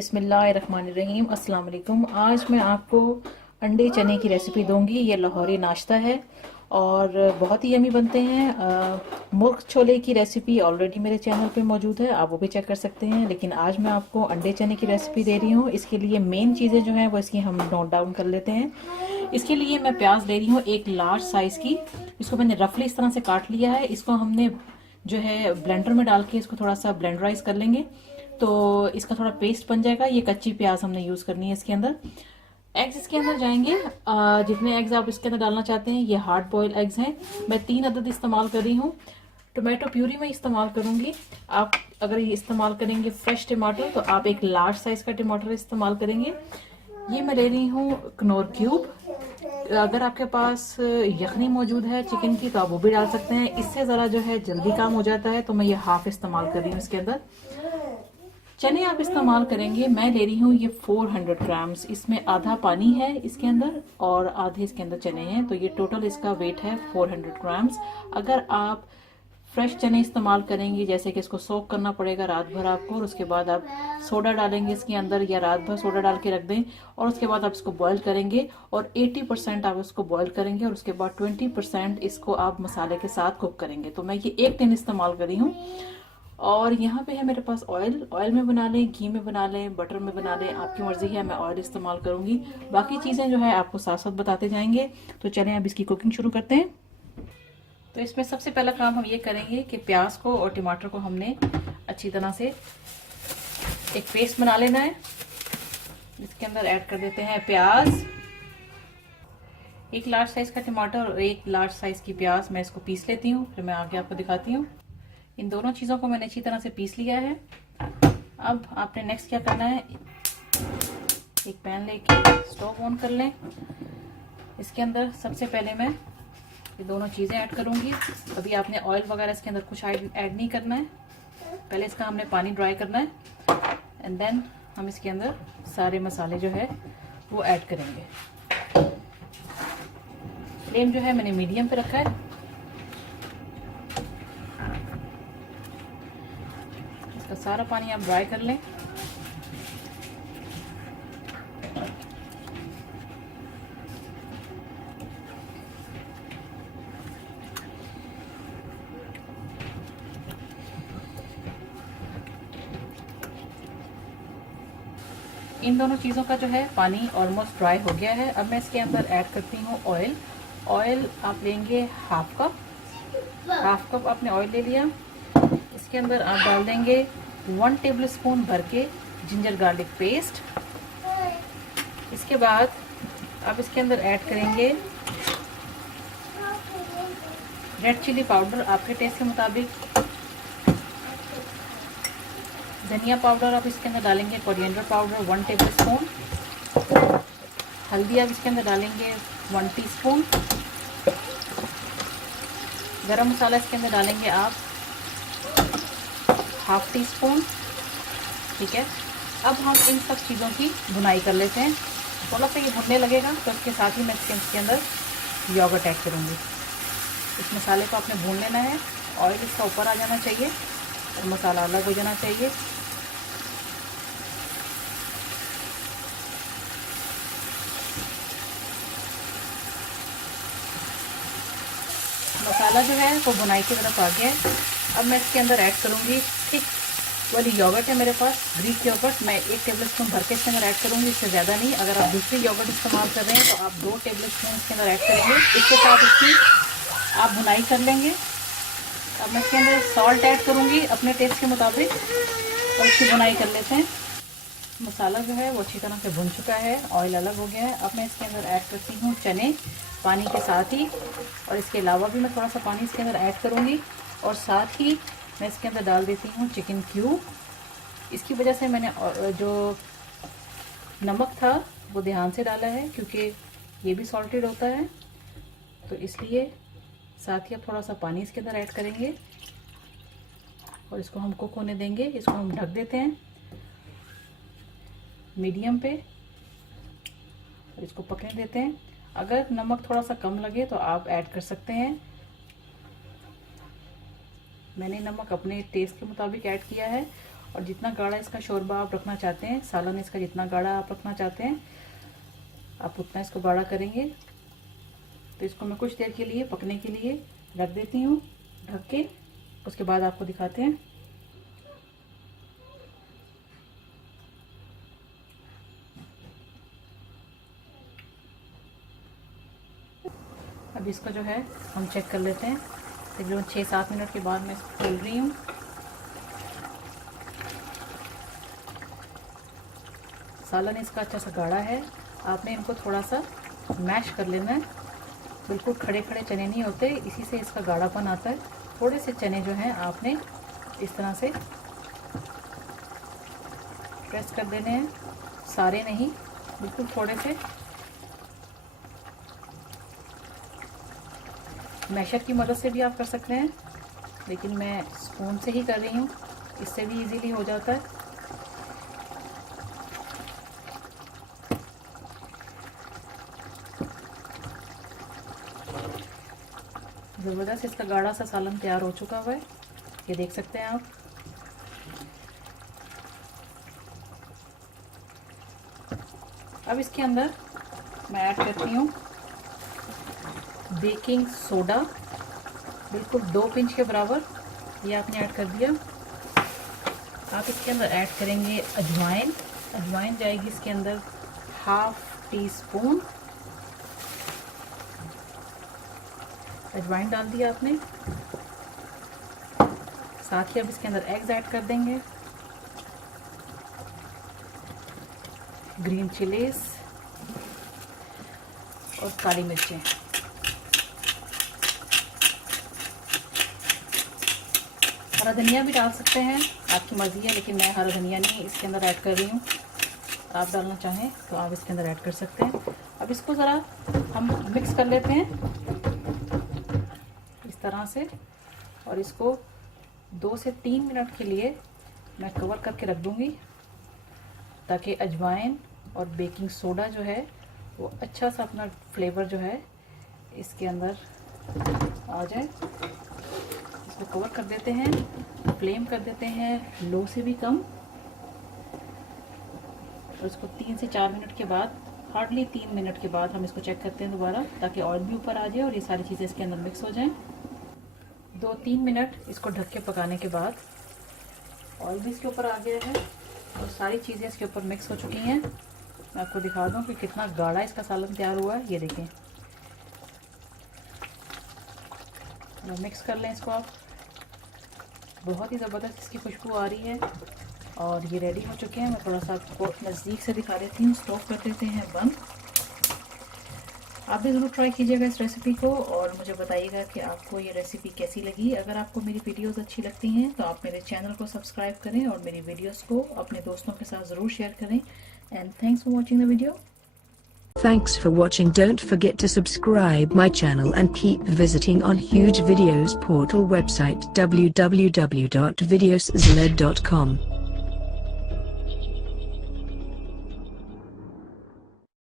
बिस्मिल्लाहिर्रहमानिर्रहीम। अस्सलाम वालेकुम। आज मैं आपको अंडे चने की रेसिपी दूंगी। ये लाहौरी नाश्ता है और बहुत ही यमी बनते हैं। मुर्ग छोले की रेसिपी ऑलरेडी मेरे चैनल पे मौजूद है, आप वो भी चेक कर सकते हैं। लेकिन आज मैं आपको अंडे चने की रेसिपी दे रही हूँ। इसके लिए मेन चीज़ें जो हैं वो इसकी हम नोट डाउन कर लेते हैं। इसके लिए मैं प्याज ले रही हूँ एक लार्ज साइज़ की। इसको मैंने रफली इस तरह से काट लिया है। इसको हमने जो है ब्लेंडर में डाल के इसको थोड़ा सा ब्लेंडराइज कर लेंगे तो इसका थोड़ा पेस्ट बन जाएगा। ये कच्ची प्याज हमने यूज करनी है इसके अंदर। एग्स इसके अंदर जाएंगे, जितने एग्स आप इसके अंदर डालना चाहते हैं। ये हार्ड बॉयल एग्स हैं, मैं 3 अदद इस्तेमाल कर रही हूँ। टोमेटो प्यूरी में इस्तेमाल करूंगी। आप अगर ये इस्तेमाल करेंगे फ्रेश टमाटर तो आप एक लार्ज साइज का टमाटर इस्तेमाल करेंगे। ये मैं ले रही हूँ कनौर क्यूब। अगर आपके पास यखनी मौजूद है चिकन की तो आप वो भी डाल सकते हैं। इससे ज़रा जो है जल्दी काम हो जाता है तो मैं ये हाफ इस्तेमाल कर रही हूँ इसके अंदर। चने आप इस्तेमाल करेंगे, मैं ले रही हूँ ये 400 ग्राम्स। इसमें आधा पानी है इसके अंदर और आधे इसके अंदर चने हैं, तो ये टोटल इसका वेट है 400 ग्राम्स। अगर आप फ्रेश चने इस्तेमाल करेंगे, जैसे कि इसको सोक करना पड़ेगा रात भर आपको, और उसके बाद आप सोडा डालेंगे इसके अंदर या रात भर सोडा डाल के रख दें और उसके बाद आप इसको बॉईल करेंगे और 80% आप इसको बॉईल करेंगे और उसके बाद 20% इसको आप मसाले के साथ कुक करेंगे। तो मैं ये 1 टिन इस्तेमाल कर रही हूँ। और यहाँ पे है मेरे पास ऑयल में बना लें, घी में बना लें, बटर में बना लें, आपकी मर्जी है। मैं ऑयल इस्तेमाल करूंगी, बाकी चीज़ें जो है आपको साथ साथ बताते जाएंगे। तो चलें अब इसकी कुकिंग शुरू करते हैं। तो इसमें सबसे पहला काम हम ये करेंगे कि प्याज को और टमाटर को हमने अच्छी तरह से एक पेस्ट बना लेना है। इसके अंदर ऐड कर देते हैं प्याज, एक लार्ज साइज का टमाटर और एक लार्ज साइज की प्याज। मैं इसको पीस लेती हूँ, फिर मैं आगे आपको दिखाती हूँ। इन दोनों चीज़ों को मैंने अच्छी तरह से पीस लिया है। अब आपने नेक्स्ट क्या करना है, एक पैन लेके स्टोव ऑन कर लें। इसके अंदर सबसे पहले मैं ये दोनों चीज़ें ऐड करूंगी। अभी आपने ऑयल वगैरह इसके अंदर कुछ ऐड नहीं करना है, पहले इसका हमने पानी ड्राई करना है एंड देन हम इसके अंदर सारे मसाले जो है वो ऐड करेंगे। फ्लेम जो है मैंने मीडियम पे रखा है। इसका सारा पानी आप ड्राई कर लें। इन दोनों चीज़ों का जो है पानी ऑलमोस्ट ड्राई हो गया है। अब मैं इसके अंदर ऐड करती हूँ ऑयल। ऑयल आप लेंगे हाफ कप आपने ऑयल ले लिया। इसके अंदर आप डाल देंगे 1 टेबलस्पून भर के जिंजर गार्लिक पेस्ट। इसके बाद आप इसके अंदर ऐड करेंगे रेड चिली पाउडर आपके टेस्ट के मुताबिक। धनिया पाउडर आप इसके अंदर डालेंगे, कोरिएंडर पाउडर 1 टेबलस्पून। हल्दी आप इसके अंदर डालेंगे 1 टीस्पून। गरम मसाला इसके अंदर डालेंगे आप हाफ टी स्पून। ठीक है, अब हम इन सब चीज़ों की भुनाई कर लेते हैं। थोड़ा सा ये भुनने लगेगा तो इसके साथ ही मैं इसके अंदर योगर्ट ऐड करूँगी। इस मसाले को आपने भून लेना है। ऑयल इसका ऊपर आ जाना चाहिए और मसाला अलग हो जाना चाहिए। मसाला जो है वो भुनाई की तरफ आ गया है। अब मैं इसके अंदर ऐड करूँगी थिक वाली योगर्ट है मेरे पास, ग्रीक योगर्ट। मैं 1 टेबलस्पून भर के इसके अंदर ऐड करूँगी, इससे ज़्यादा नहीं। अगर आप दूसरी योगर्ट इस्तेमाल कर रहे हैं तो आप 2 टेबलस्पून इसके अंदर ऐड करेंगे। इसके साथ इसकी आप भुनाई कर लेंगे। अब मैं इसके अंदर सॉल्ट ऐड करूँगी अपने टेस्ट के मुताबिक और इसकी भुनाई कर लेते हैं। मसाला जो है वो अच्छी तरह से भुन चुका है, ऑयल अलग हो गया है। अब मैं इसके अंदर ऐड करती हूँ चने पानी के साथ ही, और इसके अलावा भी मैं थोड़ा सा पानी इसके अंदर ऐड करूँगी। और साथ ही मैं इसके अंदर डाल देती हूँ चिकन क्यूब। इसकी वजह से मैंने जो नमक था वो ध्यान से डाला है क्योंकि ये भी सॉल्टेड होता है, तो इसलिए साथ ही अब थोड़ा सा पानी इसके अंदर ऐड करेंगे और इसको हम कुक होने देंगे। इसको हम ढक देते हैं मीडियम पे और इसको पकने देते हैं। अगर नमक थोड़ा सा कम लगे तो आप ऐड कर सकते हैं। मैंने नमक अपने टेस्ट के मुताबिक ऐड किया है और जितना गाढ़ा इसका शोरबा आप रखना चाहते हैं, सालन इसका जितना गाढ़ा आप रखना चाहते हैं, आप उतना इसको गाढ़ा करेंगे। तो इसको मैं कुछ देर के लिए पकने के लिए रख देती हूँ ढक के, उसके बाद आपको दिखाते हैं। अब इसको जो है हम चेक कर लेते हैं। तकरीबन 6-7 मिनट के बाद मैं इसको खोल रही हूँ। सालन इसका अच्छा सा गाढ़ा है। आपने इनको थोड़ा सा मैश कर लेना है, बिल्कुल खड़े खड़े चने नहीं होते, इसी से इसका गाढ़ापन आता है। थोड़े से चने जो हैं आपने इस तरह से प्रेस कर देने हैं, सारे नहीं, बिल्कुल थोड़े से। मैशर की मदद से भी आप कर सकते हैं, लेकिन मैं स्पून से ही कर रही हूँ, इससे भी इजीली हो जाता है। ज़बरदस्त इसका गाढ़ा सा सालन तैयार हो चुका हुआ है, ये देख सकते हैं आप। अब इसके अंदर मैं ऐड करती हूँ बेकिंग सोडा, बिल्कुल 2 पिंच के बराबर, ये आपने ऐड कर दिया। आप इसके अंदर ऐड करेंगे अजवाइन। अजवाइन जाएगी इसके अंदर 1/2 टीस्पून। अजवाइन डाल दिया आपने। साथ ही अब इसके अंदर एग्स ऐड कर देंगे, ग्रीन चिलीज और काली मिर्चें। हरा धनिया भी डाल सकते हैं, आपकी मर्ज़ी है, लेकिन मैं हरा धनिया नहीं इसके अंदर ऐड कर रही हूँ। आप डालना चाहें तो आप इसके अंदर ऐड कर सकते हैं। अब इसको ज़रा हम मिक्स कर लेते हैं इस तरह से, और इसको 2 से 3 मिनट के लिए मैं कवर करके रख दूँगी, ताकि अजवाइन और बेकिंग सोडा जो है वो अच्छा सा अपना फ्लेवर जो है इसके अंदर आ जाए। इसको कवर कर देते हैं, फ्लेम कर देते हैं लो से भी कम, और इसको 3 से 4 मिनट के बाद, हार्डली 3 मिनट के बाद हम इसको चेक करते हैं दोबारा, ताकि ऑयल भी ऊपर आ जाए और ये सारी चीज़ें इसके अंदर मिक्स हो जाएं। 2-3 मिनट इसको ढक के पकाने के बाद ऑयल भी इसके ऊपर आ गया है और सारी चीज़ें इसके ऊपर मिक्स हो चुकी हैं। मैं आपको दिखा दूँ कि कितना गाढ़ा इसका सालन तैयार हुआ है, ये देखें। मिक्स कर लें इसको आप। बहुत ही ज़बरदस्त इसकी खुशबू आ रही है और ये रेडी हो चुके हैं। मैं थोड़ा सा आपको नज़दीक से दिखा देती हूँ। स्टोव कर देते हैं बंद। आप भी ज़रूर ट्राई कीजिएगा इस रेसिपी को और मुझे बताइएगा कि आपको ये रेसिपी कैसी लगी। अगर आपको मेरी वीडियोस अच्छी लगती हैं तो आप मेरे चैनल को सब्सक्राइब करें और मेरी वीडियोस को अपने दोस्तों के साथ ज़रूर शेयर करें। And thanks for watching the video. Thanks for watching. Don't forget to subscribe my channel and keep visiting on Huge Videos portal website www.videosled.com.